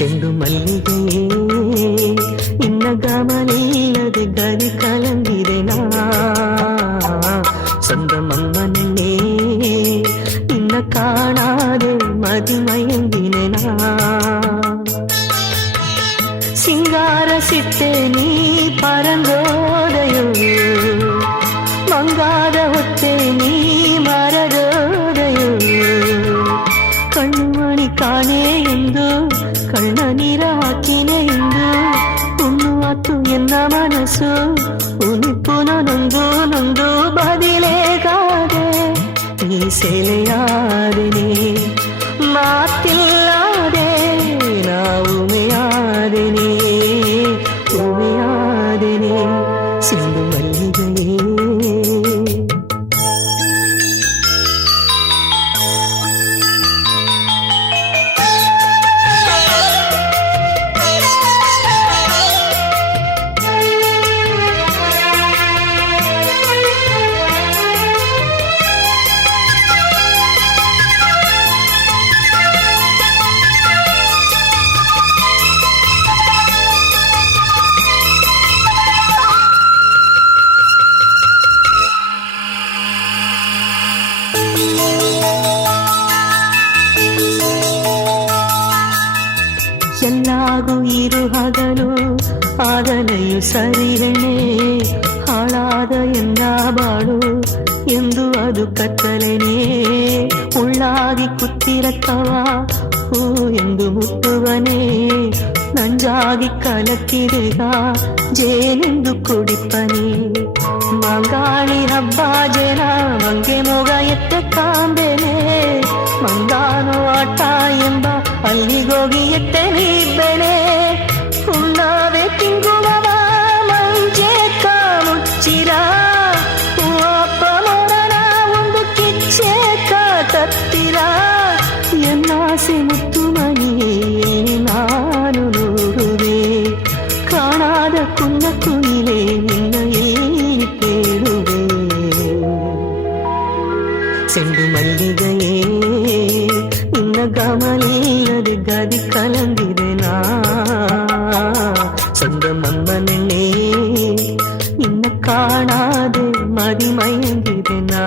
செண்டு மல்லிகையே இன்ன கமலில்லது கதி கலந்திரேனா சொந்தம் அம்மனே இன்ன காணாதே மதிமயங்கினேனா சிங்கார சித்தே நீ பரந்தோதையோ மங்காத ஒத்தே நீ ಮರದೋದಯೋ ಕಣ್ಣುಮಣಿ ಕಾಣೆ ಎಂದು ಕಣ್ಣ ನೀರ ಹಾಕಿನೆ ಎಂದು ಉಣ್ಣುವತ್ತು ಎನ್ನ ಮನಸ್ಸು ಉನಿಪುನ ನೊಂದು ನೊಂದು ಬದಿಲೇಗಾದೆ ಈ ಸೆಲೆಯಾದೆನೆ ಮಾತಿಲ್ಲಾದೆ ನಾವು ಉಮೆಯಾದೆನೆ ಉಮೆಯಾದೆನೆ ಸಿಂಧು ಮಲ್ಲಿಗೆಯೇ ಎಲ್ಲಾಗೂ ಇರು ಹಗಲು ಆಗಲೆಯು ಸರಿಯಣೆ ಹಾಳಾದ ಎನ್ನ ಬಾಳು ಎಂದು ಅದು ಕತ್ತಲೆನೇ ಉಳ್ಳಾಗಿ ಕುತ್ತಿರತ್ತವ ಹೂ ಎಂದು ಮುಟ್ಟುವನೇ ನಂಜಾಗಿ ಕಲಕಿದೆಗ ಜೇನೆಂದು ಕುಡಿಪನೆ ಮಂಗಾಳಿ ಹಬ್ಬ ಜನ ಮಂಗೆ ಮೊಗ ಎತ್ತ ಕಾಂಬೆನೆ ಮಂಗಾನು ಆಟ ಎಂಬ ಅಲ್ಲಿಗೋಗಿ ಎತ್ತನೆ ಬೆಳೆ ಹುಣ್ಣಾವೆ ತಿಂಗುವವ ಮಂಜೆ ಮುಚ್ಚಿರ ಅಪ್ಪ ಮೊರನ ಒಂದು ಕಿಚ್ಚೆ ತತ್ತಿರ ಎನ್ನಾಸೆ ಮುತ್ತು ಮನೆಯೇ ನಾನು ನೋಡುವೆ ಕಾಣಾದ ಕುನ್ನ ಕುಯಿಲೆ ನಿನ್ನ ಎಲ್ಲಿ ಕೇಳುವೆ செண்டு மல்லிகையே இன்ன கமலில்லது கதி கலந்திரேனா சொந்தம் அம்மனே இன்ன காணாது மதிமயங்கிரேனா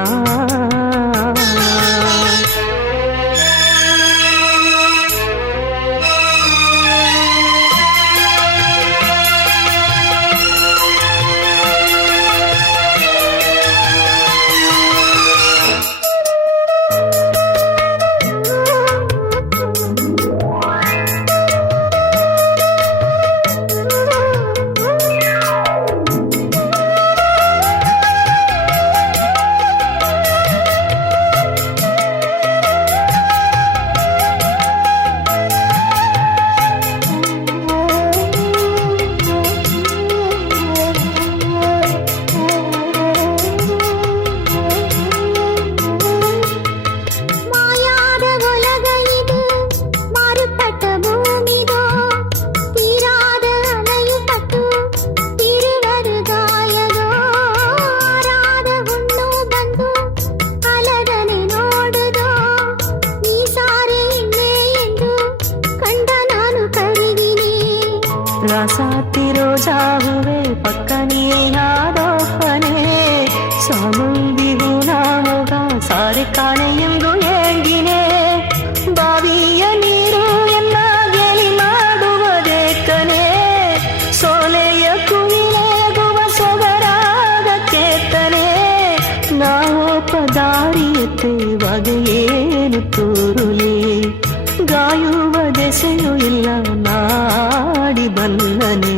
ರಾಸಾತಿ ರೋಜಾ ಹೂವೆ ಪಕ್ಕನೇ ನಾದೋಪನೆ ಸಾಮುಂದಿ ಹೂನ ಮೊಗ ಸಾರೆ ಕಾಣೆ ಎಂದು ಏಂಗಿನೆ ಬಾವಿಯ ನೀರು ಎಲ್ಲ ಗೆಲಿ ಮಾಡುವುದೇಕನೆ ಸೋಲೆಯ ಕುಯಿಲೆಗುವ ಸೊಗರಾದ ಕೇತನೆ ನಾವೋಪ ದಾರಿಯತ್ತೆ ಬಗೆಯೇನು ತೋರುಲೆ ಗಾಯುವ ದೆಸೆಯೂ ಇಲ್ಲ ನಾಡಿ ಬಲ್ಲನೆ